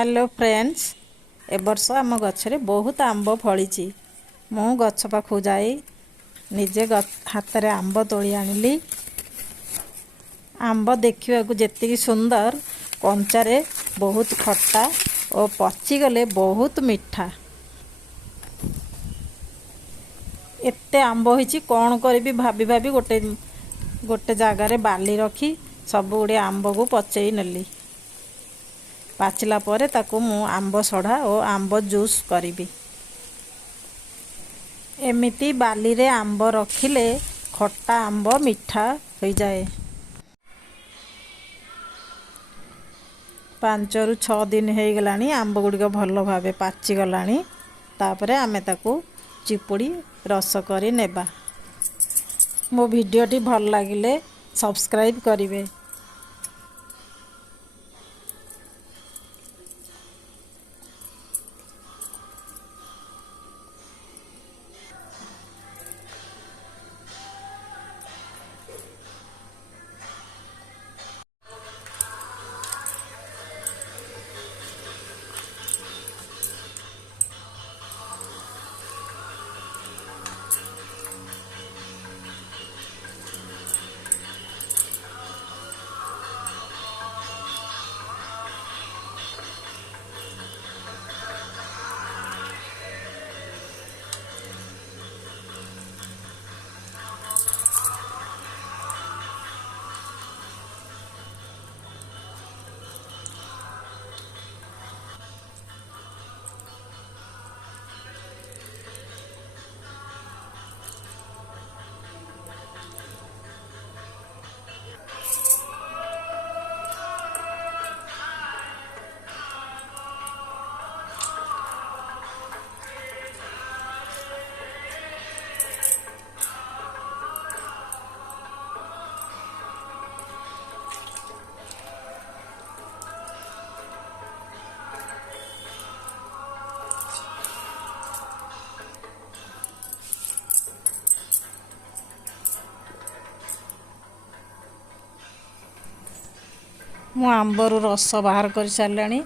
Hello friends, ए वर्ष आम गछरे बहुत आंब फली। मु गछ पाखु जाई निजे हाथ रे आंब तोली आनिली। आंब देखिवा को जेतिकी सुंदर, कंचारे बहुत खट्टा और पचिगले बहुत मिठा। एते आंब होइची कौन करी भाभी भाभी गोटे गोटे जगार बाली रखी सब गुड़े आंब को पचई नेली। पाचिला परे ताकू मु आंब सढ़ा और आंब जूस करी। एमिती बाली रे आंब रखिले खट्टा आंब मिठा हो जाए। 5 ରୁ 6 दिन हो गलानी आंब गुड़िक भल भावे पाची गलानी। तापरे आमे ताकू चिपुड़ी रस करी नेबा। मो भिडियोटी भल लागिले सब्सक्राइब करिवे। मु आंबरू रस बाहर कर सारे।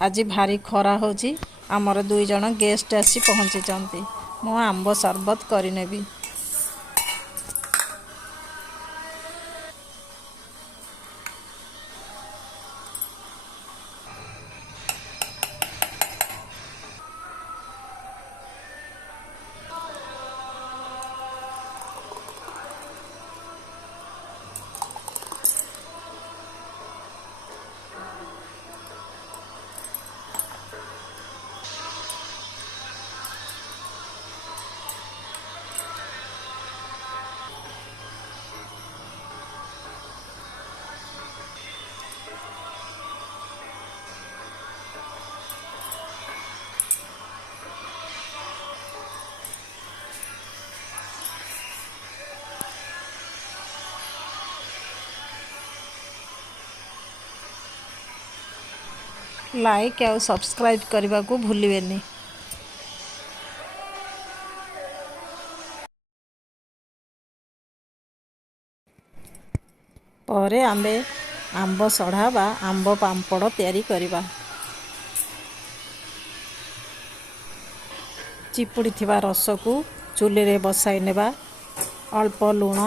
आज भारी खरा होची। आमर 2 जन गेस्ट आसी पहुँची। मु आंब शरबत करी। लाइक और सब्सक्राइब करने को भूलिबेनी। परे आंबे आंब सढ़ा बा आंब पांपड़ तैयारी करिबा। चिपुड़ी थिबा रस को चूल्हे रे बसाई नेबा। अल्प लूण,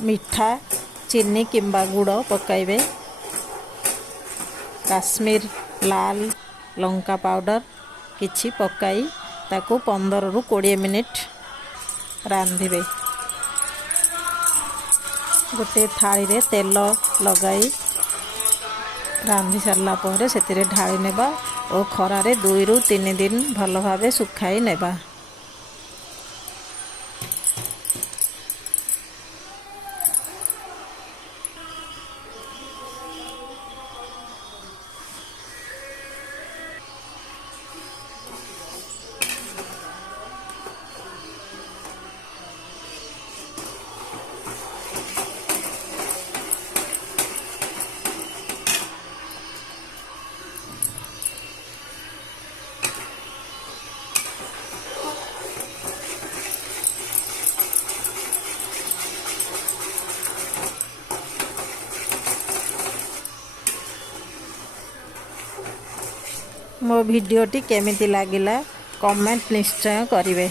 मिठा, चीनी किंबा गुड़ पकाइबे। काश्मीर लाल लंका पाउडर किछि पकाई ताकू 15 ରୁ 20 मिनिट रांधिबे। गोटे थाली रे तेल लगाई रांधि सारला परे सेतिरे ढाली नेबा और खरा रे 2 ରୁ 3 दिन भल भावे सुखाई नेबा। ମୋ ଭିଡ଼ିଓଟି କେମିତି ଲାଗିଲା କମେଣ୍ଟ ନିଶ୍ଚୟ କରିବେ।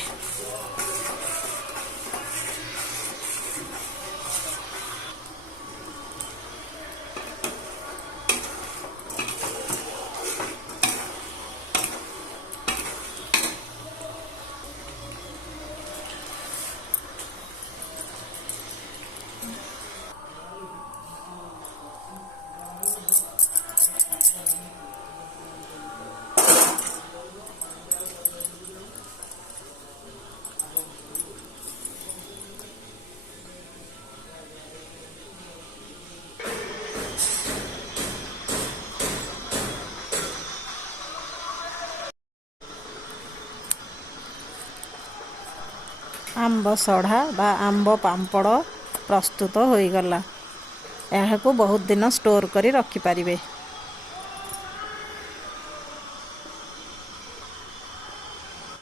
आंब सढ़ा बा आंब पांपड़ प्रस्तुत हो गला। यह बहुत दिन स्टोर करी रखिपारे।